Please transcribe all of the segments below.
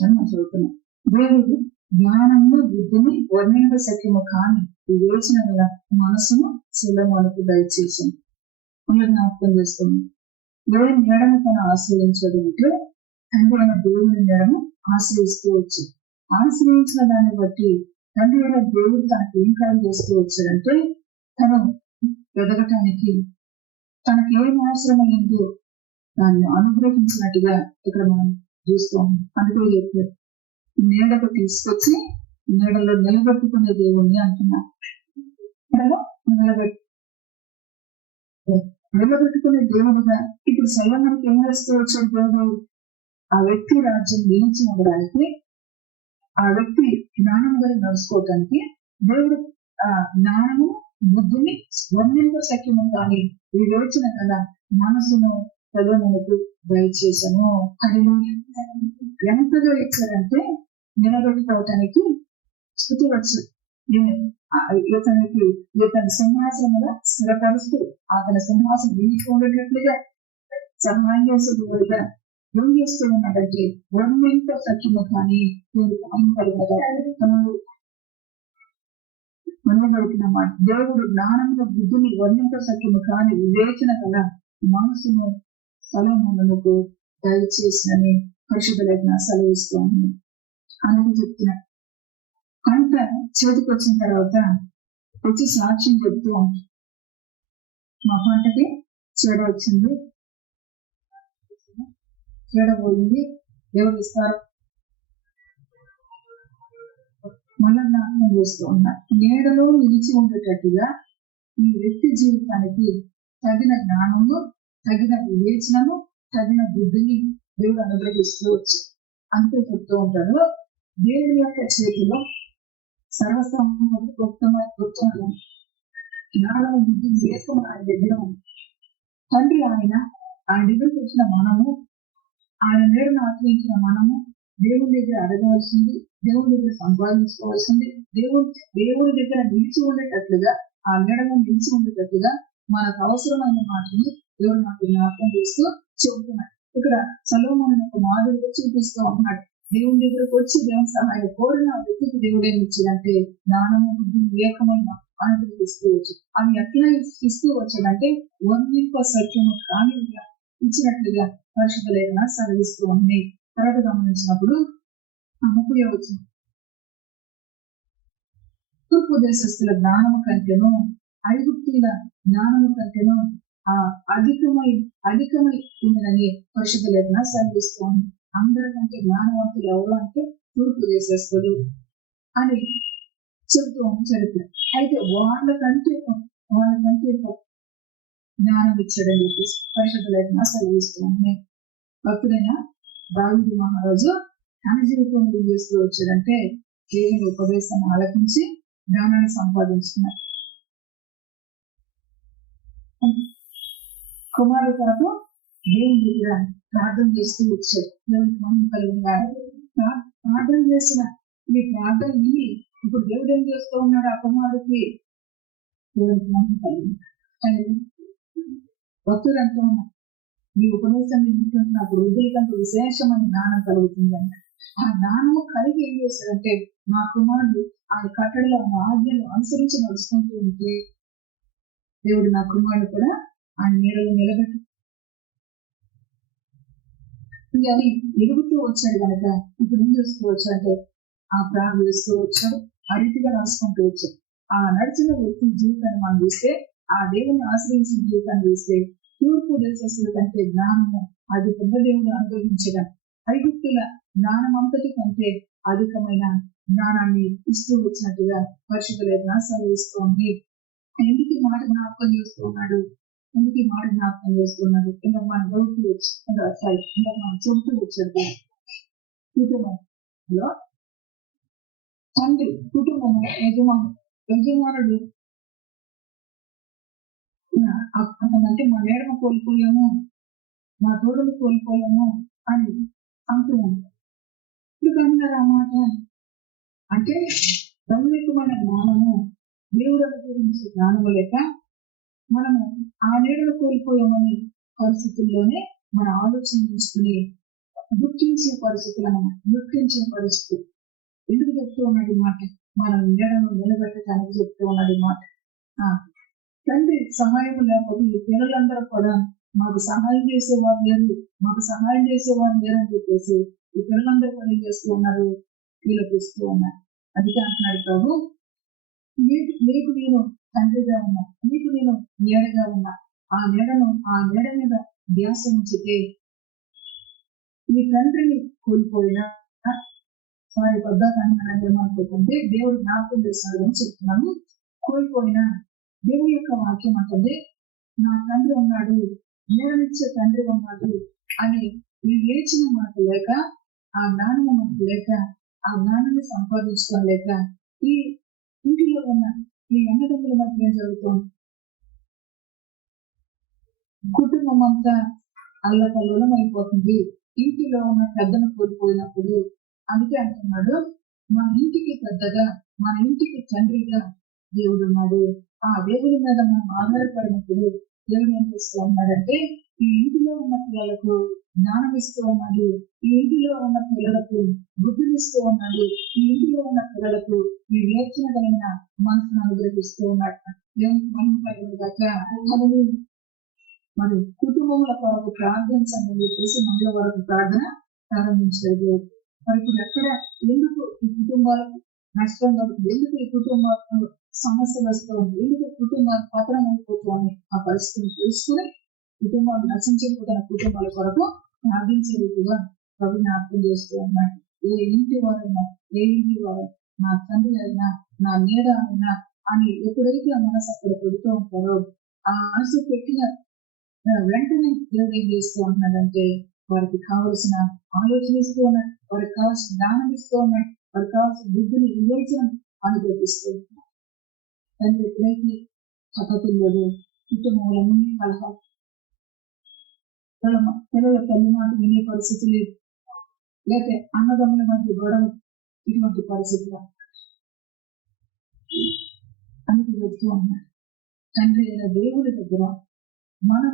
మనం చదువుతున్నాం. దేవుడు జ్ఞానము బుద్ధిని వర్ణింప శక్యము కాని వివేచన గల మనసును సొలొమోనుకు దయచేసింది. మనం జ్ఞాపకం చేస్తున్నాం. ఏ నీడను తను ఆశ్రయించదు అంటే తండ్రి అయిన దేవుని నీడను ఆశ్రయిస్తూ వచ్చు. ఆశ్రయించిన దాన్ని బట్టి తండ్రి అయిన దేవుడు తనకు ఏం కాలం చేస్తూ వచ్చాడంటే తను ఎదగటానికి తనకి ఏం అవసరమైందో దాన్ని అనుగ్రహించినట్టుగా ఇక్కడ మనం చూస్తాం. అందుకే చెప్పారు నీడకు తీసుకొచ్చి నీడలో నిలబెట్టుకునే దేవుణ్ణి అంటున్నారు. నిలబెట్టుకునే దేవుడుగా ఇప్పుడు సొలొమోనుకి ఏం చేస్తూ వచ్చాడు దేవుడు? ఆ వ్యక్తి రాజ్యం నిలిచి ఉండడానికి, ఆ వ్యక్తి జ్ఞానం గారి నడుచుకోవటానికి దేవుడు ఆ జ్ఞానము బుద్ధిని వర్ణింప శక్యము కానీ వివేచన గల మనసును సొలొమోనుకు దయచేశాను. అది ఎంతగా ఇచ్చారంటే నిలబెట్టుకోవటానికి స్థుతి వచ్చు. ఇతని సింహాసనంగా స్థిరపరుస్తూ అతని సింహాసనం నిలిచి ఉండేటట్లుగా సహాయం చేసేవాడుగా ఏం చేస్తూ ఉన్నాడంటే వర్ణింప శక్యము కానీ మనబడుతున్నమాట. దేవుడు జ్ఞానంలో బుద్ధిని వర్ణింప శక్యము కానీ వివేచన గల మనసును సొలొమోనుకు దయచేసినని పరిశుద్ధ లేఖన సెలవిస్తూ ఉంది. అందుకు చెప్తున్నా పంట చేతికి వచ్చిన తర్వాత వచ్చి సాక్ష్యం చెప్తూ ఉంటాం. మా పంటకి చీడ వచ్చింది, చీడ పోయింది, దేవుడు ఇస్తారు మళ్ళా జ్ఞాపకం చేస్తూ ఉన్నా. నీడలో నిలిచి ఉండేటట్టుగా ఈ వ్యక్తి జీవితానికి తగిన జ్ఞానము, తగిన వివేచనను, తగిన బుద్ధిని దేవుడు అనుగ్రహిస్తూ వచ్చు. అంతే చెప్తూ ఉంటారు. దేవుడి యొక్క చేతిలో సర్వసంపద గుప్తమైన జ్ఞానము బుద్ధి వివేకం ఆయన దగ్గర ఉంది. తండ్రి ఆయన దగ్గరకు వచ్చిన మనము, ఆయన నీడను ఆశ్రయించిన మనము దేవుడి దగ్గర అడగవలసింది, దేవుడి దగ్గర సంపాదించుకోవాల్సింది, దేవుడి దగ్గర నిలిచి ఉండేటట్లుగా, ఆ నీడను నిలిచి ఉండేటట్లుగా మనకు అవసరమైన మాటని దేవుడు నాకు జ్ఞాపకం చేస్తూ చెబుతున్నాడు. ఇక్కడ సొలొమోను ఒక మాదిరిగా చూపిస్తూ ఉన్నాడు. దేవుని దగ్గరకు వచ్చి దేవుని సహాయం కోరిన వ్యక్తికి దేవుడు ఏమి ఇచ్చాడంటే జ్ఞానము బుద్ధి వివేకమైన అనుగ్రహిస్తూ వచ్చు. అవి ఎట్లా ఇస్తూ వచ్చాడంటే వర్ణింప సత్యము కానీ ఇచ్చినట్లుగా పరిశుద్ధ లేఖన సెలవిస్తూ ఉంది. తర్వాత గమనించినప్పుడు 30వ వచనం, తూర్పు దేశస్తుల జ్ఞానము కంటేను ఐగుప్తుల జ్ఞానము కంటేను అధికమై ఉందని పరిశుద్ధ లేఖన సెలవిస్తూ ఉంది. అందరికంటే జ్ఞానవంతులు ఎవరు అంటే తూర్పు దేశస్తులు అని చెబుతూ చరిత్ర. అయితే వాళ్ళకంటే జ్ఞానం ఇచ్చాడని చెప్పేసి పరిశుద్ధ లేఖన సెలవిస్తూ ఉంది. భక్తుడైన దావీదు మహారాజు తన జీవితంలో ఏం చేస్తూ వచ్చాడంటే దేవుని ఉపదేశాన్ని ఆలకించి జ్ఞానాన్ని సంపాదించుకున్నాడు. కుమారుడు కొరకు దేవుని దగ్గర ప్రార్థన చేస్తూ వచ్చాడు. దేవునికి మహిమ కలిగిన ప్రార్థన చేసిన ఈ ప్రార్థన విని ఇప్పుడు దేవుడు ఏం చేస్తూ ఉన్నాడు? ఆ కుమారుడికి దేవునికి మహిమ కలిగింది. భక్తులు అంటూ ఉన్నారు, ఈ ఉపదేశాన్ని వింటున్నప్పుడు హృదయకంటే విశేషమైన జ్ఞానం కలుగుతుంది అంట. ఆ జ్ఞానము కలిగి ఏం చేశాడంటే మా కుమారుడు ఆ కట్టడిలో ఆజ్ఞలు అనుసరించి నడుచుకుంటూ ఉంటే దేవుడు నా కుమారుడు కూడా ఆ నీడలో నిలబెట్టు అని ఎదుగుతూ వచ్చాడు కనుక ఇప్పుడు ఏం చేస్తూ వచ్చాడంటే ఆ ప్రాణం వేస్తూ వచ్చాడు, ఆ రీతిగా నడుచుకుంటూ వచ్చాడు. ఆ నడిచిన వ్యక్తి జీవితాన్ని మనం చూస్తే, ఆ దేవుని ఆశ్రయించిన జీవితాన్ని చూస్తే తూర్పు దేశస్తుల కంటే జ్ఞానము అధికంగా దేవుడు అనుగ్రహించడం, ఐగుప్తుల జ్ఞానం అంతటి కంటే అధికమైన జ్ఞానాన్ని ఇస్తూ వచ్చినట్టుగా పరిశుద్ధ లేఖన సెలవిస్తోంది. ఎందుకు ఈ మాట జ్ఞాపకం చేస్తూ ఉన్నాడు? ఇంకా మనం గౌతూ వచ్చి ఇంకా మనం చెబుతూ వచ్చాడు. కుటుంబంలో తండ్రి, కుటుంబం యజమానుడు అంటే మా నీడను కోల్పోయాము, మా తోడును కోల్పోయాము అని అంటూ ఉంటాం. ఇప్పుడు అన్నారు అన్నమాట. అంటే దైవికమైన జ్ఞానము, దేవుడు గురించి జ్ఞానము లేక మనము ఆ నీడను కోల్పోయామని పరిస్థితుల్లోనే మన ఆలోచన తీసుకుని గుర్తించే పరిస్థితులు అన్నమాట. గుర్తించే పరిస్థితి ఎందుకు చెప్తూ ఉన్నాడు ఈ మాట? మనం నీడను నిలబెట్టడానికి చెప్తూ ఉన్నాడు ఈ మాట. తండ్రి సహాయం లేకపోతే ఈ పిల్లలందరూ కూడా మాకు సహాయం చేసేవారు లేరు, మాకు సహాయం చేసేవారు లేరని చెప్పేసి ఈ పిల్లలందరూ కూడా ఏం చేస్తూ ఉన్నారు? విలపిస్తూ ఉన్నారు. అందుకే అంటున్నాడు ప్రభు, నీకు నేను తండ్రిగా ఉన్నా, నీకు నేను నీడగా ఉన్నా. ఆ నీడ మీద ధ్యాస ఉంచితే ఈ తండ్రిని కోల్పోయినా సారీ పద్దాకని ఏమనుకోకుంటే దేవుడు జ్ఞాపకం చేస్తున్నాడు అని చెప్తున్నాను. కోల్పోయినా దేవుడి యొక్క వాక్యం అంటుంది, నా తండ్రి ఉన్నాడు, నీడనిచ్చే తండ్రి ఉన్నాడు అని ఈ లేచిన మాట లేక, ఆ జ్ఞానము మనకు లేక, ఆ జ్ఞానాన్ని సంపాదించడం లేక ఈ ఇంటిలో ఉన్న ఈ అన్నదమ్ముల మధ్య ఏం జరుగుతుంది? కుటుంబం అంతా అల్లకల్లోలం అయిపోతుంది. ఇంటిలో ఉన్న పెద్దను కోల్పోయినప్పుడు అందుకే అంటున్నాడు, మన ఇంటికి పెద్దగా, మన ఇంటికి తండ్రిగా దేవుడు ఉన్నాడు. ఆ దేవుడి మీద మనం ఆధారపడినప్పుడు దేవుడు ఏం చేస్తూ ఉన్నాడంటే ఈ ఇంటిలో ఉన్న పిల్లలకు జ్ఞానం ఇస్తూ ఉన్నాడు, ఈ ఇంటిలో ఉన్న పిల్లలకు బుద్ధినిస్తూ ఉన్నాడు, ఈ ఇంటిలో ఉన్న పిల్లలకు ఈ వివేచనమైన మనసును అనుగ్రహిస్తూ ఉన్నాడు. దేవునికి మనం కలిగిన మరి కుటుంబముల కొరకు ప్రార్థించండి చెప్పేసి మంగళ వరకు ప్రార్థన ప్రారంభించారు దేవుడు. మరి ఇప్పుడు ఎక్కడ ఎందుకు ఈ కుటుంబాలకు నష్టం కలుగుతుంది, ఎందుకు ఈ కుటుంబాలకు సమస్యలు వస్తూ ఉంది, ఎందుకు కుటుంబాలు పతనం అయిపోతుంది, ఆ పరిస్థితిని తెలుసుకుని కుటుంబాలు నశించిపోతున్న కుటుంబాల కొరకు ప్రార్థించే రీతిగా ప్రభు జ్ఞాపకం చేస్తూ ఉన్నాడు. ఏ ఇంటి వారైనా, ఏ ఇంటి వారు నా తండ్రి అయినా, నా నీడ అయినా అని ఎప్పుడైతే ఆ మనసు అక్కడ పెడుతూ ఉంటారో, ఆ మనసు పెట్టిన వెంటనే దేవుడు ఏం చేస్తూ ఉంటున్నాడంటే వారికి కావలసిన ఆలోచన ఇస్తూ ఉన్నాడు, వారికి కావాల్సిన జ్ఞానం ఇస్తూ ఉన్నాడు, వారికి కావాల్సిన బుద్ధిని వివేచన అనుగ్రహిస్తూ ఉన్నాడు. తండ్రి ఎప్పుడైతే హతపిల్లలు కుటుంబంలోని కలహాలు, పిల్లల తల్లి మాట వినే పరిస్థితి లేదు, లేకపోతే అన్నదమ్ముల మధ్య గొడవ, ఇటువంటి పరిస్థితులు అందుకు చెప్తూ ఉన్నాడు. తండ్రి అయిన దేవుడి దగ్గర మనం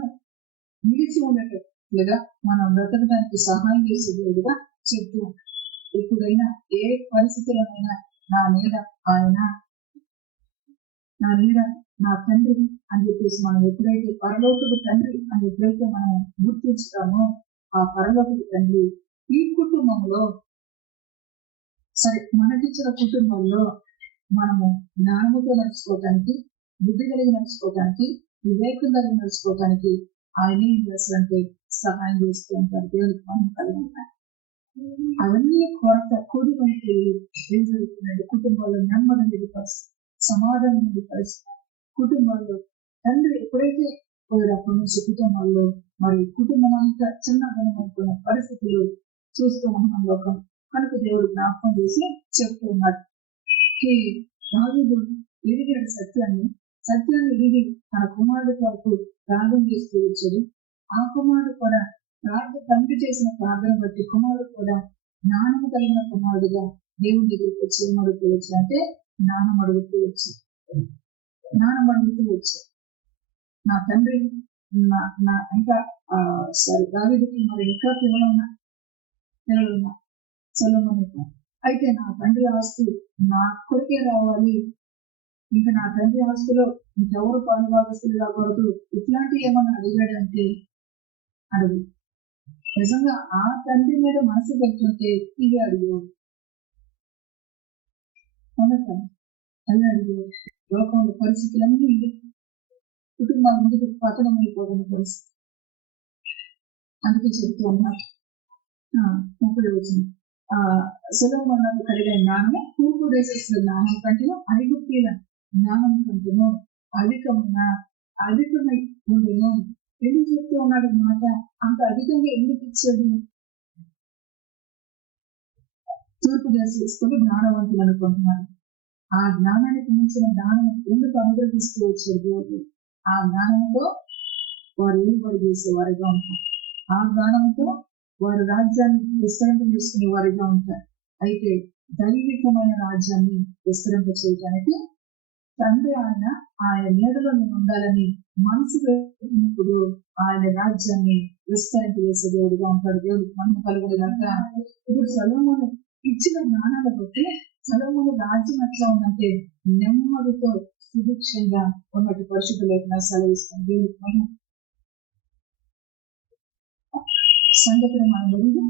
నిలిచి ఉండేటట్లుగా మనం బ్రతకడానికి సహాయం చేసే దేవుడిగా చెప్తూ ఎప్పుడైనా ఏ పరిస్థితులైనా నా నీడ ఆయన, నా నీడ నా తండ్రి అని చెప్పేసి మనం ఎప్పుడైతే పరలోకపు తండ్రి అని ఎప్పుడైతే మనం గుర్తించుతామో ఆ పరలోకపు తండ్రి ఈ కుటుంబంలో సరే మనకిచ్చిన కుటుంబంలో మనము జ్ఞానముతో నడుచుకోవటానికి, బుద్ధి కలిగి నడుచుకోవటానికి, వివేకం కలిగి నడుచుకోవటానికి ఆయన ఏం చేస్తారంటే సహాయం చేస్తూ ఉంటారు. దేవుడికి మనం కలిగి ఉంటారు. అవన్నీ కొరత కూడి మనకి ఏం జరుగుతుందంటే కుటుంబాల్లో నెమ్మది అనేది పరిస్థితి, సమాధానం అనేది పరిస్థితి. కుటుంబాల్లో తండ్రి ఎప్పుడైతే పోయేటప్పటి నుంచి కుటుంబాల్లో మరి కుటుంబం అంతా చిన్నదనం అనుకున్న పరిస్థితులు చూస్తూ ఉన్నాం లోకం. కనుక దేవుడు జ్ఞాపకం చేసి చెప్తూ ఉన్నాడు, దావీదు ఎదిగాడు సత్యాన్ని ఎదిగి తన కుమారుడు కొరకు ప్రార్థన చేస్తూ వచ్చాడు. ఆ కుమారుడు కూడా తండ్రి చేసిన ప్రార్థన బట్టి కుమారుడు కూడా జ్ఞానము కలిగిన కుమారుడుగా దేవుని దగ్గరికి వచ్చి ఏమడుగుతూ వచ్చి అంటే జ్ఞానం అడుగుతూ వచ్చి నా తండ్రి ఇంకా దావీదుకి మరి ఇంకా పిల్లలున్నా సొలొమోనుకు అయితే నా తండ్రి ఆస్తి నా కొడుకే రావాలి, ఇంకా నా తండ్రి ఆస్తిలో ఇంకెవరు పాలుభాగస్తులు రాకూడదు, ఇట్లాంటివి ఏమన్నా అడిగాడంటే అడుగు. నిజంగా ఆ తండ్రి మీద మనసు పెట్టుకుంటే ఇవి అడుగు అవి అడుగు. లోకంలో పరిస్థితులన్నీ కుటుంబాల ముందుకు పతనం అయిపోతున్న పరిస్థితి. అందుకే చెప్తూ ఉన్నారు 30 వచ్చింది. సొలొమోనుకు కలిగిన జ్ఞానము తూర్పు దేశస్తుల జ్ఞానం కంటేనో ఐగుప్తీయుల జ్ఞానం కంటేనో అధికమై ఉండేను. ఎందుకు చెప్తూ ఉన్నాడు మాట? అంత అధికంగా ఎందుకు ఇచ్చాడు? తూర్పు దేశస్తులు జ్ఞానవంతులు అనుకుంటున్నారు. ఆ జ్ఞానానికి మించిన జ్ఞానం ఎందుకు అనుగ్రహిస్తూ వచ్చాడు దేవుడు? ఆ జ్ఞానంతో వారు ఏలుబడి చేసేవారుగా ఉంటారు. ఆ జ్ఞానంతో వారు రాజ్యాన్ని విస్తరింప చేసుకునే వారిగా ఉంటారు. అయితే దైవికమైన రాజ్యాన్ని విస్తరింప చేయడానికి తండ్రి ఆయన నీడలో నేను ఉండాలని మనసు పెట్టినప్పుడు ఆయన రాజ్యాన్ని విస్తరించి చేసే దేవుడిగా ఉంటాడు. దేవుడికి మహిమ కలుగునుగాక. ఇప్పుడు సొలొమోను ఇచ్చిన జ్ఞానాన్ని బట్టి సొలొమోను రాజ్యం ఎట్లా ఉందంటే నెమ్మదితో సుభిక్షంగా ఉన్నట్టు పరిశుద్ధ లేఖనాలు సెలవిస్తుంది. దేవుడికి మహిమ. సంగతిని మనం ఎరిగి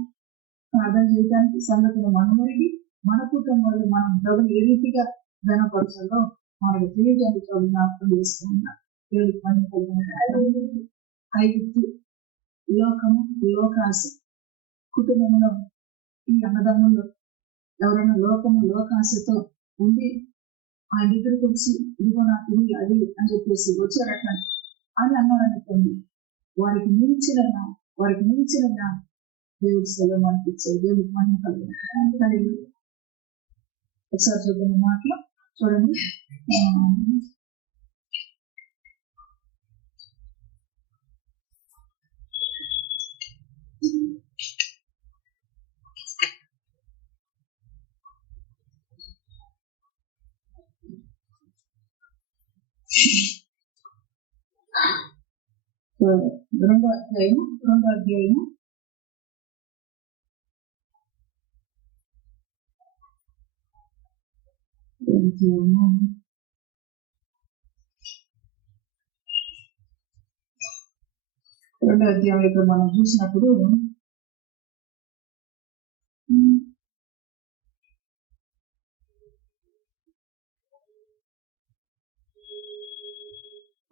ప్రార్థన చేయడానికి, సంగతిని మనం ఎరిగి మన కుటుంబంలో మనం ప్రభుని ఏ రీతిగా ఘనపరచాలో మనకు తెలియడానికి ప్రభు జ్ఞాపకం చేసుకున్నాం. దేవుడికి మహిమ కలుగునుగాక. ఐగుప్తు, లోకము, లోకాశ కుటుంబంలో ఈ అన్నదమ్ముల్లో ఎవరైనా లోకము లోకాశతో ఉండి ఆయన దగ్గరకు వచ్చి ఇదిగో నాకు ఇది అది అని చెప్పేసి వచ్చారట అని అన్నారనుకోండి, వారికి మించిన దేవుడి సెలవు మనకి ఇచ్చారు. దేవుడికి మహిమ కలుగును. ఒకసారి చూద్దాం మాటలు చూడండి. రెండో అధ్యాయము రెండో అధ్యాయము ఇక్కడ మనం చూసినప్పుడు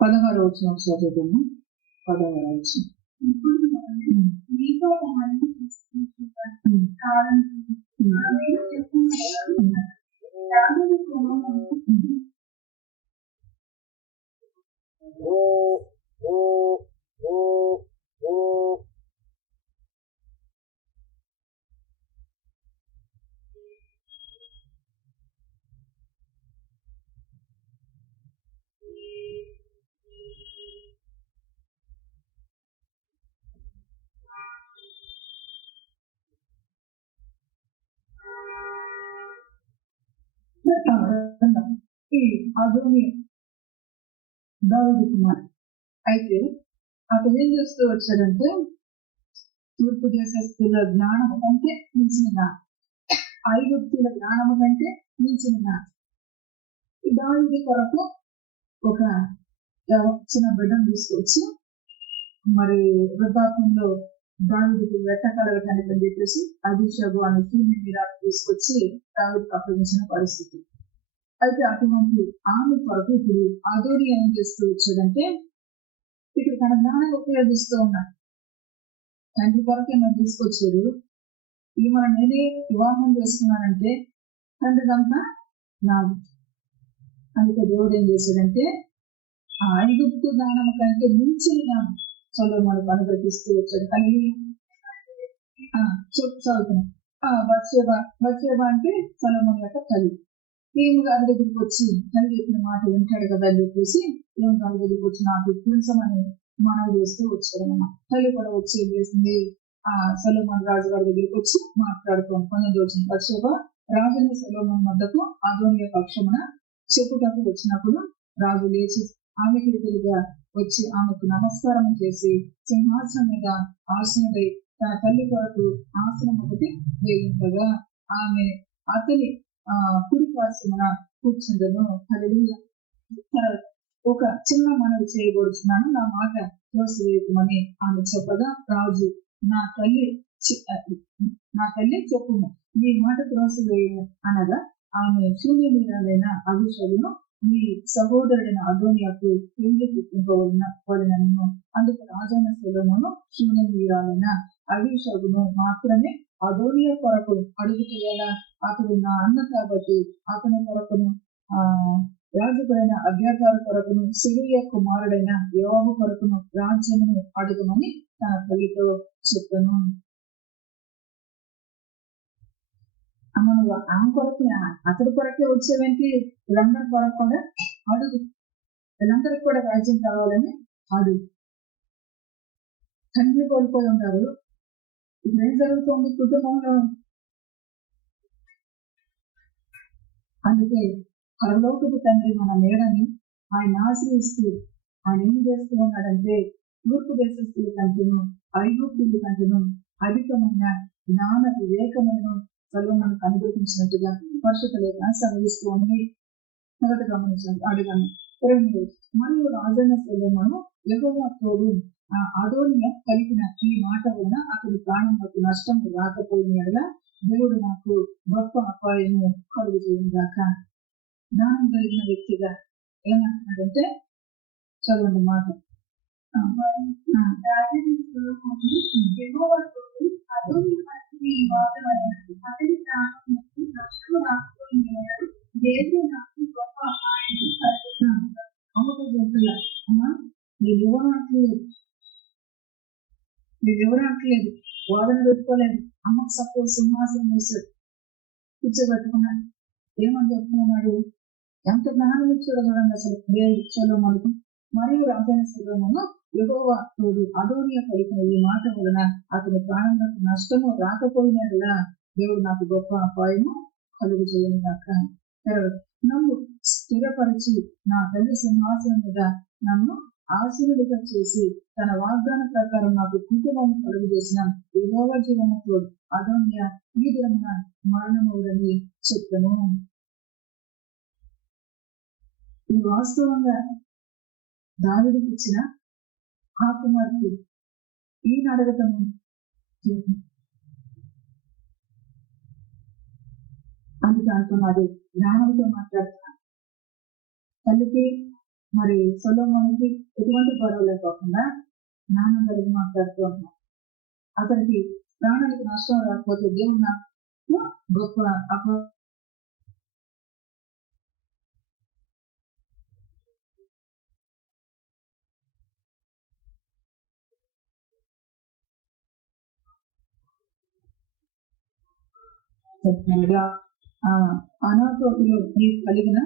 16వ వచనం ఒకసారి చదువుదాము. 16వ వచనం. అదోని దావీదు కుమార్ అయితే అతను ఏం చేస్తూ వచ్చాడంటే తూర్పు దేశస్తుల జ్ఞానము కంటే మించిన జ్ఞానం, ఐగుప్తుల జ్ఞానము కంటే మించిన జ్ఞానం. దావీదు కొరకు ఒక చిన్న బిడ్డను తీసుకొచ్చి మరి వృద్ధాప్యంలో దావీదుకు వెట్టకలగటానికి అని చెప్పేసి అభిషేకు అనే శూన్య మీరాన్ని తీసుకొచ్చి దావీదుకు అప్పగించిన పరిస్థితి. అయితే అటువంటి ఆమె కొరకు ఇప్పుడు అదోని ఏం చేస్తూ వచ్చాడంటే ఇక్కడ తన జ్ఞానం ఉపయోగిస్తూ ఉన్నాడు. తండ్రి కొరకు ఏమైనా తీసుకొచ్చాడు, ఈమెను నేనే వివాహం చేసుకున్నానంటే తండ్రిదంతా నాది. అందుకే దేవుడు ఏం చేశాడంటే ఆ ఐగుప్తు జ్ఞానం కంటే మించిన జ్ఞానం సొలొమోనుకు అనుగ్రహిస్తూ వచ్చాడు. కలిగి చదువుతున్నాం. బత్షెబ అంటే సొలొమోను యొక్క తల్లి. ఈమె గారి దగ్గరికి వచ్చి తల్లి చెప్పిన మాట వింటాడు కదా అని చెప్పేసి ఈమె గారి దగ్గరికి వచ్చి నాకు తెలుసమని మనవి చేస్తూ వచ్చాడన్నమాట. తల్లి కూడా వచ్చి ఏం చేసింది, ఆ సొలొమోను రాజు గారి దగ్గరికి వచ్చి మాట్లాడుతాం. 12వ వచనం. బత్షెబ రాజుని సొలొమోను వద్దకు అదోని పక్షమున చెప్పుటకు వచ్చినప్పుడు రాజు లేచి ఆమెకు ఎదురుగా వచ్చి ఆమెకు నమస్కారం చేసి సింహాసనం మీద ఆసనుడై తన తల్లి కొరకు ఆసనం ఒకటి వేయించగా ఆమె అతని కుడి పార్శ్వమున కూర్చుండను. హల్లెలూయా. ఒక చిన్న మనవి చేయబడుతున్నాను, నా మాట తోసివేయకమని ఆమె చెప్పగా రాజు నా తల్లి చెప్పుము, నీ మాట త్రోసివేయము అనగా ఆమె శూన్య మీరాలైన అభిషేకును మీ సహోదరుడైన అదోనియాకు పెళ్లి పుట్టింపవలనను. అందుకు రాజైన సొలొమోను శూన్య మీరాలైన అభిషేకును మాత్రమే అదోనియా కొరకు అడుగుతేలా, అతడు నా అన్న కాబట్టి అతని కొరకును రాజుకుడైన అబ్యాతారు కొరకును సిరియా కుమారుడైన యోవాబు కొరకును రాజ్యమును అడుగుమని తన తల్లితో చెప్పను. అమ్మ నువ్వు ఆమె కొరకే అతడి కొరకే వచ్చేవేంటి, వీళ్ళందరి కొరకు కూడా అడుగు, వీళ్ళందరికి కూడా రాజ్యం కావాలని అడుగు. తండ్రి కోల్పోయి ఉంటారు. ఇప్పుడు ఏం జరుగుతుంది కుటుంబంలో? అందుకే పరలోకపు తండ్రి మన మేడని ఆయన ఆశ్రయిస్తూ ఆయన ఏం చేస్తూ ఉన్నాడంటే తూర్పు దేశస్తుల కంటేను ఐగుప్తుల కంటేను అధికమైన జ్ఞాన వివేకములను సొలొమోను అనుగ్రహించినట్టుగా పరిశుద్ధ లేఖనం సెలవిస్తూ ఉంది. మొదట గమనించండి, అడిగాను 23. మరియు రాజైన సొలొమోను యెహోవా తోడు అదోనియా కలిగిన ఈ మాట వలన అతని ప్రాణములకు నష్టం రాకపోయిన యెడల దేవుడు నాకు గొప్ప అపాయము కలుగు చేయగాక. జ్ఞానం కలిగిన వ్యక్తిగా ఏమంటున్నాడంటే, చదవండి మాట. వివరాట్లేదు, వాదన పెట్టుకోలేదు. అమ్మకు సపోజ్ సింహాసనం వేశాడు, కూర్చోబెట్టుకున్నాడు. ఏమని చెప్తున్నాడు? ఎంత జ్ఞానం ఇచ్చాడు చూడండి అసలు దేవుడు సొలొమోనుకు. మరియు రాజైన సొలొమోను యెహోవా తోడు అదోనియా పలికిన ఈ మాట వలన అతని ప్రాణములకు నష్టము రాకపోయినట్లా దేవుడు నాకు గొప్ప అపాయము కలుగు చేయను గాక. నన్ను స్థిరపరిచి నా తండ్రి సింహాసనం మీద నన్ను ఆశీర్వదిగా చేసి తన వాగ్దాన ప్రకారం నాకు కుటుంబం కలుగు చేసిన యెహోవా జీవము తోడు అదోనియా ఈ దినమున మరణమవుడని చెప్పను. ఈ వాస్తవంగా దావీదుకు ఇచ్చిన ఆ కుమార్తె ఈయన అడగటము అందుకే అంటున్నాడు, జ్ఞానంతో మాట్లాడుతున్నా. తల్లికి మరి సొలొమోనుకి ఎటువంటి గొడవ లేకోకుండా జ్ఞానం కలిగి మాట్లాడుతూ ఉన్నాం. అతనికి ప్రాణానికి నష్టం రాకపోతే దేవుడు నాకు గొప్ప అనాథోటిలో నీకు కలిగిన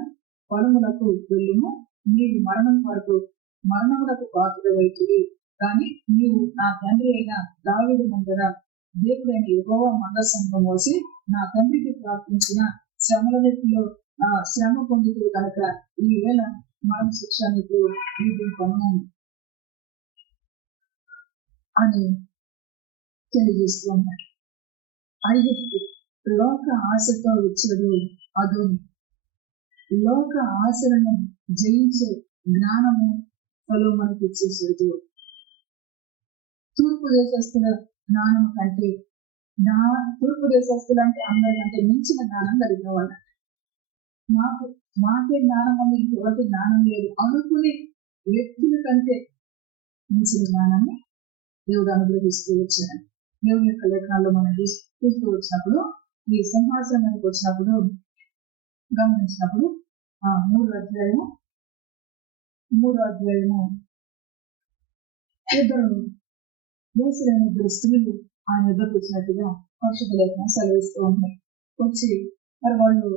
పొలములకు వెళ్ళుము, నీవు మరణములకు పాత్రుడవైతివి. కానీ నీవు నా తండ్రి అయిన దావీదు ముందర దేవుడైన యెహోవా మందసమును మోసి నా తండ్రికి ప్రార్థించిన శ్రమలన్నిటిలో శ్రమ పొందుతూ కనుక ఈ వేళ మరణ శిక్ష నీకు విధింపను అని తెలియజేస్తూ ఉన్నాడు. ఐగుప్తు లోక ఆశతో వచ్చాడు అదోని. లోక ఆశలను జయించే జ్ఞానము సొలొమోనుకు ఇచ్చేసాడు. తూర్పు దేశస్తుల జ్ఞానం కంటే తూర్పు దేశస్తులు అంటే అందరికంటే మించిన జ్ఞానం కలిగిన వాళ్ళ. మాకే జ్ఞానం ఉంది, ఇంకెవరికి జ్ఞానం లేదు అనుకునే వ్యక్తుల కంటే మించిన జ్ఞానాన్ని దేవుడు అనుగ్రహిస్తూ వచ్చాడు. దేవుని యొక్క లేఖనాల్లో మనం చూస్తూ వచ్చినప్పుడు, ఈ సింహాసనానికి వచ్చినప్పుడు గమనించినప్పుడు 3వ అధ్యాయము ఇద్దరు స్త్రీలు ఆయన యుద్ధకు వచ్చినట్టుగా పరిశుద్ధ లేఖనం సెలవిస్తూ ఉన్నాయి. వచ్చి మరి వాళ్ళు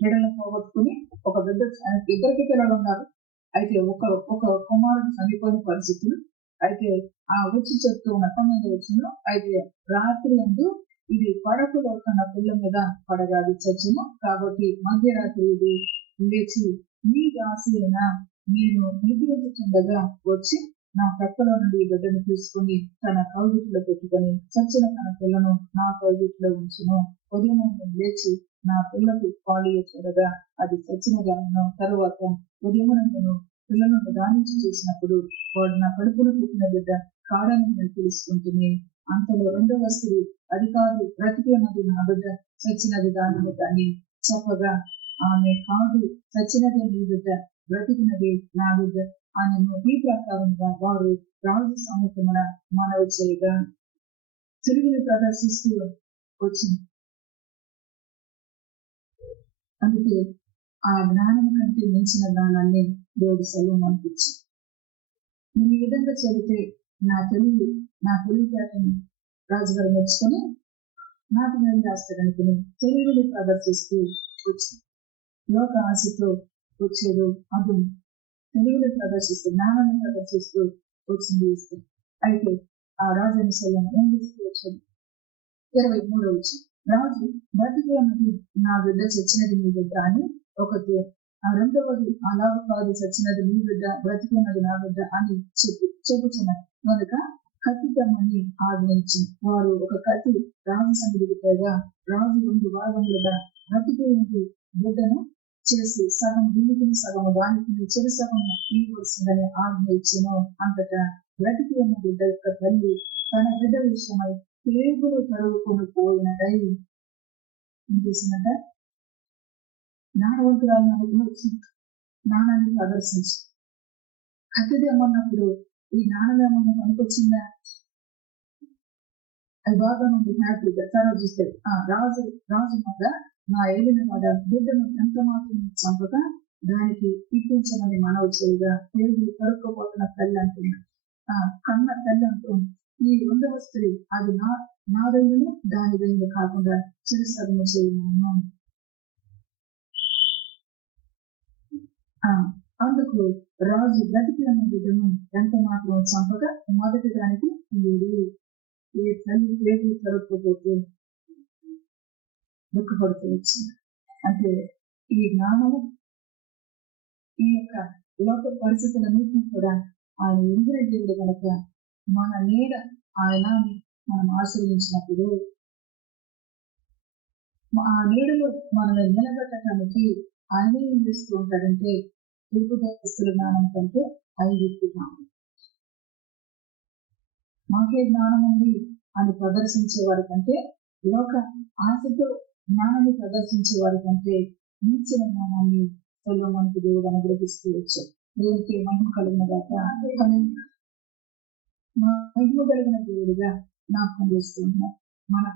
బిడ్డలను పోగొట్టుకుని ఒక ఇద్దరికి పిల్లలు ఉన్నారు. అయితే ఒక కుమారుడు చనిపోయిన పరిస్థితులు. అయితే వచ్చి చెప్తూ ఉన్న 19వ వచనంలో, అయితే రాత్రి అందు ఇది పడకలో తన పిల్ల మీద పడగాది చచ్చును, కాబట్టి మధ్యరాత్రి ఇది లేచి నీ దాసి అయిన నేను నిద్రించుచుండగా వచ్చి నా ప్రక్కలో నుండి బిడ్డను తీసుకుని తన కౌగిట్లో పెట్టుకొని చచ్చిన తన పిల్లను నా కౌగిట్లో ఉంచును. ఉదయం లేచి నా పిల్లకు పాలు చూడగా అది చచ్చిన గాను. తరువాత ఉదయమునందును పిల్లను నిదానించి చూసినప్పుడు వాడు నా కడుపును పుట్టిన బిడ్డ కాడని నేను తెలుసుకుంటుంది. అంతలో 2వ స్త్రీ, అది కాదు, బ్రతికి ఉన్నది నా బిడ్డ, చచ్చినది దాని బిడ్డ అని చెప్పగా, ఆమె కాదు, చచ్చినదే నీ బిడ్డ, బ్రతికినది నా బిడ్డ అని ఈ ప్రకారంగా వారు రాజు సమూహమున మనవి చేయగా తిరుగుని ప్రదర్శిస్తూ వచ్చింది. అందుకే ఆ జ్ఞానం కంటే మించిన జ్ఞానాన్ని దేవుడు సొలొమోనుకు ఇచ్చాడు. నేను ఈ విధంగా చెబితే నా తెలివితేటను రాజుగారు మెచ్చుకొని నాకు మేలు చేస్తాడనుకుని తెలివిని ప్రదర్శిస్తూ వచ్చింది. లోక ఆశతో వచ్చాడు అది తెలివిని ప్రదర్శిస్తూ జ్ఞానాన్ని ప్రదర్శిస్తూ వచ్చింది. అయితే ఆ రాజు సొలొమోను ఏం చేస్తూ వచ్చాడు? 23వ వచనం, రాజు బ్రతికి ఉన్నది నా బిడ్డ, చచ్చినది నీ బిడ్డ అని ఒకటి, 2వది అలాగ కాదు, చచ్చినది నీ బిడ్డ, బ్రతికి ఉన్నది నా బిడ్డ అని చెబుతున్నారు. కనుక కత్తి తెమ్మని ఆజ్ఞయించి వారు ఒక కత్తి రాజు సన్నిధికి తేగా రాజు 2 భాగములుగా బ్రతికి బిడ్డను చేసి సగం భూమికి సగం దానికి చెరు సగం ఇవ్వవలసిందని ఆజ్ఞ ఇచ్చెను. అంతటా బ్రతికి ఉన్న బిడ్డ యొక్క తల్లి తన బిడ్డ విషయమై పేగులు తరుగుకొని పోయినదై ఏం చేసిందంట, జ్ఞానవంతురాలు అనుకుని వచ్చింది. జ్ఞానాన్ని ప్రదర్శించి కత్తి తెమ్మన్నప్పుడు ఈ జ్ఞానం ఏమన్నా పనికొచ్చిందా? అది బాగా మంది హ్యాపీగా తర్వాత చూస్తే రాజు మాట నా ఏలిన వాడ బిడ్డను ఎంత మాత్రం చంపక దానికి ఇప్పించమని మనవి చేయగా పేరు కరుక్కపోతున్న తల్లి అంటుంది, కన్న తల్లి అంటుంది, ఈ 2వ స్త్రీ అది నా దైవము దాని దైవం కాకుండా చిరుసగము చేయను. అందుకు రాజు బ్రతికి ఉన్న బిడ్డను ఎంత మాత్రం చంపక మొదటి దానికి ఏ తల్లి పేరు కరుక్కపోతే దుఃఖపడుతూ వచ్చింది. అంటే ఈ జ్ఞానము ఈ యొక్క లోక పరిస్థితులన్నింటినీ కూడా ఆయన ఎదుర దేవుడు కనుక మన నీడ ఆయన మనం ఆశ్రయించినప్పుడు ఆ నీడలో మనల్ని నిలబెట్టడానికి ఆయన ఏం చేస్తూ ఉంటాడంటే తూర్పుదస్తుల జ్ఞానం కంటే 5 జ్ఞానం. మాకే జ్ఞానం ఉంది అని ప్రదర్శించే వారి కంటే, లోక ఆశతో జ్ఞానాన్ని ప్రదర్శించే వారి కంటే మించిన జ్ఞానాన్ని సొలొమోనుకు దేవుడు అనుగ్రహిస్తూ వచ్చాడు. దేవుడికి మహిమ కలిగిన గాక. మహిమ కలిగిన దేవుడిగా జ్ఞాపకం చేస్తూ ఉన్నారు. మన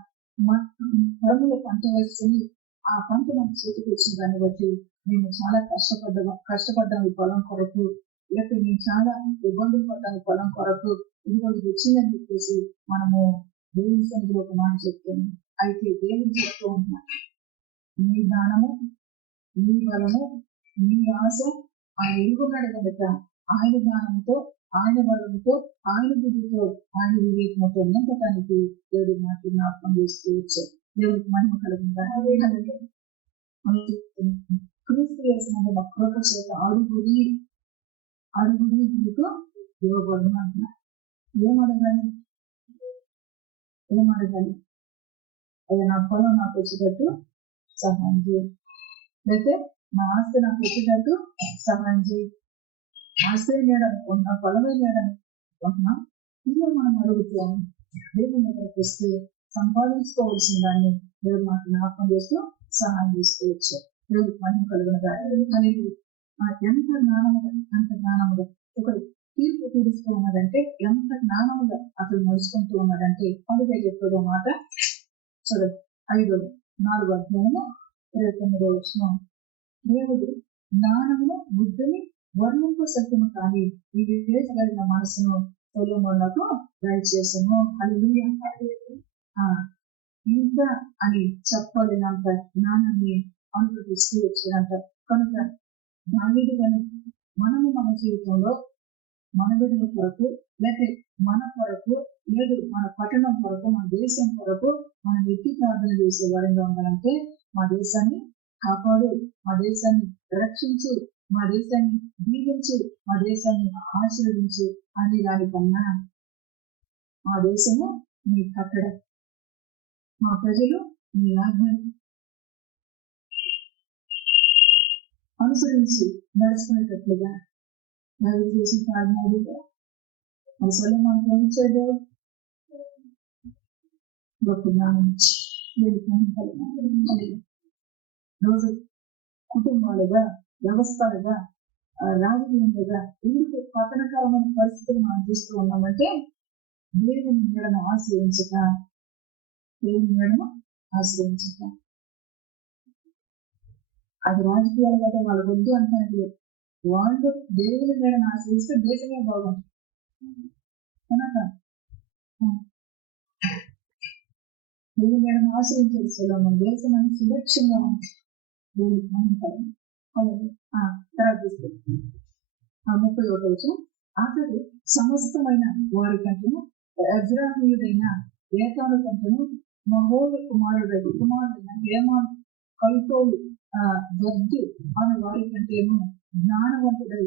పొలంలో పంట వేసుకుని ఆ పంట మన చేతికి వచ్చిన దాన్ని బట్టి మేము చాలా కష్టపడ్డాము ఈ పొలం కొరకు, లేకపోతే మేము చాలా ఇబ్బందులు పడ్డాము పొలం కొరకు, ఇదిగో ఇది వచ్చిందని చెప్పేసి మనము దేవుని సన్నిధిలో ఒక మాట చెప్తాము. అయితే దేవుడు చెప్తూ ఉంటున్నారు, నీ జ్ఞానము, నీ బలము, నీ ఆశ ఆయన ఎరుగున్నాడు కనుక ఆయన జ్ఞానంతో, ఆయన బలంతో, ఆయన బుద్ధితో, ఆయన వివేకంతో నింపటానికి దేవుడి మాట జ్ఞాపకం చేస్తూ వచ్చారు. దేవుడికి మహిమ కలిగిందా? క్రీస్తు చేసినంత మా కృప చేత అడుగుడి మీకు ఇవ్వబడును అంటున్నారు. ఏమడగాలి? అయ్యా నా పొలం నాకు వచ్చేటట్టు సహాయం చేయి, లేకపోతే నా ఆస్తి నాకు వచ్చేటట్టు సహాయం చేయి. ఆస్తి లేడనుకుంటున్నా, పొలమే లేడనుకుంటున్నా, ఇదే మనం అడుగుతాము. దేవుని దగ్గరకు వస్తే సంపాదించుకోవాల్సిన దాన్ని దేవుడు మాకు జ్ఞాపకం చేస్తూ సహాయం చేస్తూ వచ్చారు. దేవుడికి మహిమ కలుగునగా. ఎంత జ్ఞానముగా అంత జ్ఞానముగా ఒకడు తీర్పు తీరుస్తూ ఉన్నాడంటే, ఎంత జ్ఞానముగా అతడు నడుచుకుంటూ ఉన్నాడంటే, అందుకే చెప్పాడు మాట చూడండి. 4వ అధ్యాయము 29వ వచనం, దేవుడు జ్ఞానమును బుద్ధిని వర్ణింపు సత్యము కానీ ఈ వివేచగలిగిన మనసును సొలొమోనుకు దయచేసెను. హల్లెలూయా. ఇంత అని చెప్పలేనంత జ్ఞానాన్ని అనుగ్రహిస్తూ వచ్చారంట. కనుక దావీదు గాని మనము మన జీవితంలో మన బిడ్డల కొరకు, లేకపోతే మన కొరకు, లేదు మన పట్టణం కొరకు, మన దేశం కొరకు మనం ఎట్టి ప్రార్థన చేసే వారంగా ఉండాలంటే, మా దేశాన్ని కాపాడు, మా దేశాన్ని రక్షించు, మా దేశాన్ని దీవించు, మా దేశాన్ని ఆశీర్వదించు అనే దానికన్నా మా దేశము నీ కట్టడ, మా ప్రజలు నీ ఆజ్ఞను అనుసరించి నడుచుకునేటట్లుగా దావీదు చేసిన ప్రార్థన అది సొలొమోను ప్రేమించాడు. గొప్ప జ్ఞానం రోజు కుటుంబాలుగా, వ్యవస్థలుగా, రాజకీయంగా ఎందుకు పతనకరమైన పరిస్థితులు మనం చూస్తూ ఉన్నామంటే, దేవుని నీడను ఆశ్రయించక అది రాజకీయాలు కదా, వాళ్ళ వద్దు అంటారు. వాళ్ళు దేవుని నీడను ఆశ్రయిస్తే దేశమే బాగుంటుంది కనుక దేవుని నీడను ఆశ్రయించేది సొలొమోను దేశం అని సురక్షంగా ఉంది. దేవునికి మహిమ. తర్వాత 31వ వచనం, అతడు సమస్తమైన వారి కంటేను అజ్రాహీయుడైన ఏతాను కంటేను మహోలు కుమారుడైన హేమాను కల్తోలు దద్దు అనే వారి కంటేను జ్ఞానవంతుడై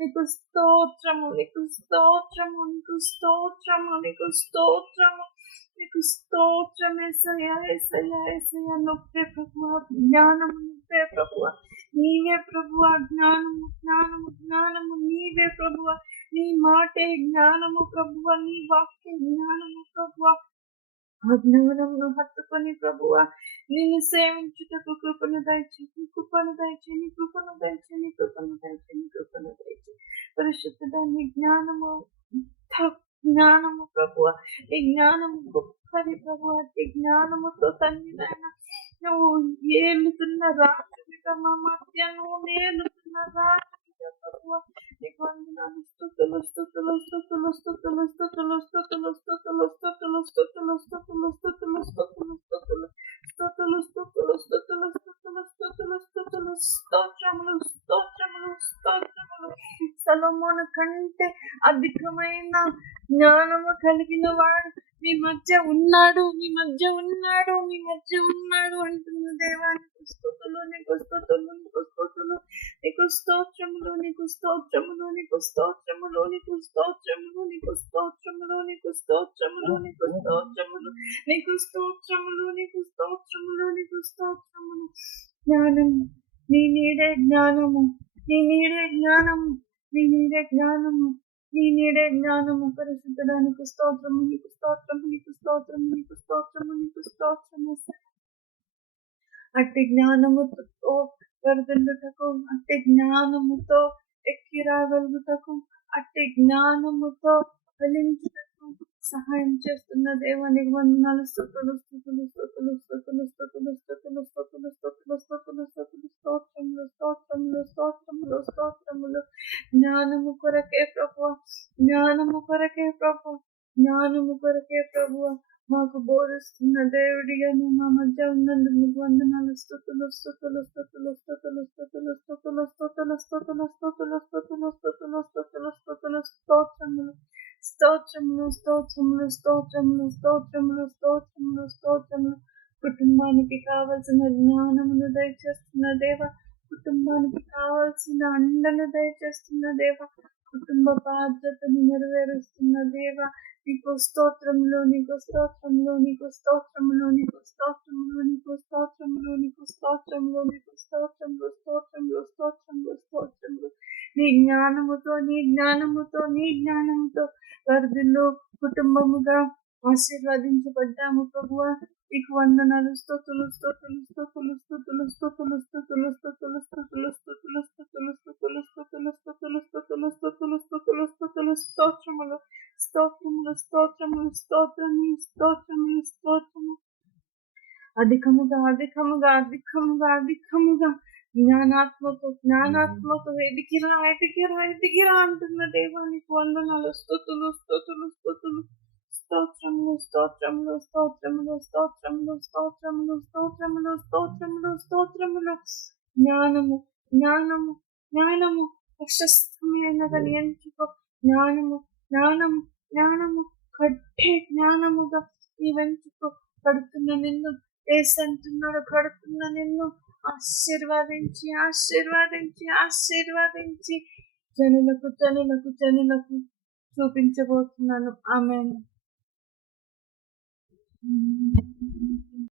నీకు స్తోత్రము, నీకు స్తోత్రము, నీకు స్తోత్రము, నీకు స్తోత్రము, నీకు స్తోత్రం యేసయ్యా, యేసయ్యా, యేసయ్యా. నువ్వే ప్రభువా, జ్ఞానము నువ్వే ప్రభువా, నీవే ప్రభువా, జ్ఞానము, జ్ఞానము, జ్ఞానము నీవే ప్రభువా. నీ మాటే జ్ఞానము ప్రభువా, నీ వాక్య జ్ఞానము ప్రభువా. ఆ జ్ఞానమును హత్తుకొని ప్రభువా నిన్ను సేవించుటకు కృపను దయచే, నీ కృపను దయచే, నీ కృపను దయచే, నీ కృపను దయచే, నీ కృపను దయచే. పరిశుద్ధుడా నీ జ్ఞానము జ్ఞానము ప్రభువా, ఈ జ్ఞానము గొప్పది ప్రభువా. ఈ జ్ఞానముతో తండ్రి నాయన నువ్వు ఏలుతున్న రాజునిగా మా మధ్య నువ్వు ఏలుతున్న రాజునిగా ప్రభువా. నీకు వందనాలు, స్తుతులు, స్తుతులు, స్తుతులు, స్తుతులు, స్తుతులు, స్తుతులు, స్తుతులు, స్తుతులు, స్తుతులు, స్తుతులు, స్తుతులు, స్తుతులు, స్తుతులు, స్తుతులు, స్తుతులు, స్తుతులు, స్తుతులు, స్తుతులు, స్తుతులు, స్తోత్రములు, స్తోత్రములు, స్తోత్రములు. సొలొమోను కంటే అధికమైన జ్ఞానము కలిగిన వాడు మీ మధ్య ఉన్నాడు, మీ మధ్య ఉన్నాడు, మీ మధ్య ఉన్నాడు అంటున్న దేవానికి స్తుతులు, నీకు స్తుతులు, నీకు స్తోత్రములు, నీకు స్తోత్రములు, నీకు స్తోత్రములు, నీకు స్తోత్రములు, నీకు స్తోత్రములు, నీకు స్తోత్రములు, నీకు స్తోత్రములు, నీకు స్తోత్రములు, నీకు స్తోత్రములు, నీకు స్తోత్రములు, నీకు స్తోత్రములు. జ్ఞానము, నీ నీడే జ్ఞానము, నీ నీడే జ్ఞానము, నీ నీడే జ్ఞానము, నీ నీడే జ్ఞానము. పరిశుద్ధడానికి స్తోత్రము, నీకు స్తోత్రము, నీకు స్తోత్రము, నీకు స్తోత్రము, నీకు స్తోత్రము. అట్టి జ్ఞానముతో వరదలుటకు, అట్టి జ్ఞానముతో ఎక్కి రాగలుగుటకు, అట్టి జ్ఞానముతో ఫలించుటకు సహాయం చేస్తున్న దేవానికి వందనాలు. స్తుతులు, స్తుతులు, స్తుతులు, స్తుతులు, స్తుతులు, స్తుతులు, స్తుతులు, స్తుతులు, స్తుతులు, స్తుతులు, స్తోత్రములు, స్తోత్రములు, స్తోత్రములు, స్తోత్రములు. జ్ఞానము కొరకే ప్రభువా, జ్ఞానము కొరకే ప్రభువా, జ్ఞానము కొరకే ప్రభువా. మాకు బోధిస్తున్న దేవుడిగా నువ్వు మా మధ్య ఉన్నందుకు నీకు వందనాలు. స్తుతులు, స్తుతులు, స్తుతులు, స్తుతులు, స్తుతులు, స్తుతులు, స్తుతులు, స్తుతులు, స్తుతులు, స్తుతులు, స్తుతులు, స్తుతులు, స్తుతులు, స్తోత్రములు, స్తోత్రములు, స్తోత్రములు, స్తోత్రములు, స్తోత్రములు, స్తోత్రములు, స్తోత్రములు. కుటుంబానికి కావలసిన జ్ఞానమును దయచేస్తున్న దేవ, కుటుంబానికి కావలసిన అండను దయచేస్తున్న దేవ, కుటుంబ బాధ్యతను నెరవేరుస్తున్న దేవ, నీకు స్తోత్రములు, నీకు స్తోత్రములు, నీకు స్తోత్రములు, నీకు స్తోత్రములు, నీకు స్తోత్రములు, నీకు స్తోత్రములు, నీకు స్తోత్రములు, స్తోత్రములు, స్తోత్రములు, స్తోత్రములు. నీ జ్ఞానముతో, నీ జ్ఞానముతో, నీ జ్ఞానముతో వరదల్లో కుటుంబముగా ఆశీర్వదించబడ్డాము ప్రభువా. నీకు వందనాలు. స్తుతులు, స్తుతులు, స్తుతులు, స్తుతులు, స్తుతులు, స్తుతులు, స్తుతులు, స్తుతులు, స్తుతులు, స్తుతులు, స్తుతులు, స్తుతులు, స్తుతులు, స్తుతులు, స్తుతులు, స్తుతులు, స్తుతులు, స్తోత్రములు, స్తోత్రములు, స్తోత్రములు, స్తోత్రములు, స్తోత్రములు, స్తోత్రము. అధికముగా, అధికముగా, అధికముగా, అధికముగా జ్ఞానాత్మకు, జ్ఞానాత్మకు ఎదిగిరా, ఎదిగిరా, ఎదిగిరా అంటున్న దేవానికి వందనాలు. స్తుతులు, స్తుతులు, స్తుతులు, స్తోత్రములు, స్తోత్రములు, స్తోత్రములు, స్తోత్రములు, స్తోత్రములు, స్తోత్రములు, స్తోత్రములు, స్తోత్రములు. జ్ఞానము, జ్ఞానము, జ్ఞానము ప్రశస్తమైనదని ఎంచుకో. జ్ఞానము, జ్ఞానము, జ్ఞానము కట్టే జ్ఞానముగా నీవెంచుకో. కడుతున్న నిన్ను ఏసంటున్నాడు, కడుతున్న నిన్ను ఆశీర్వదించి, ఆశీర్వదించి, ఆశీర్వదించి జనులకు, జనులకు, జనులకు చూపించబోతున్నాను. ఆమేన్.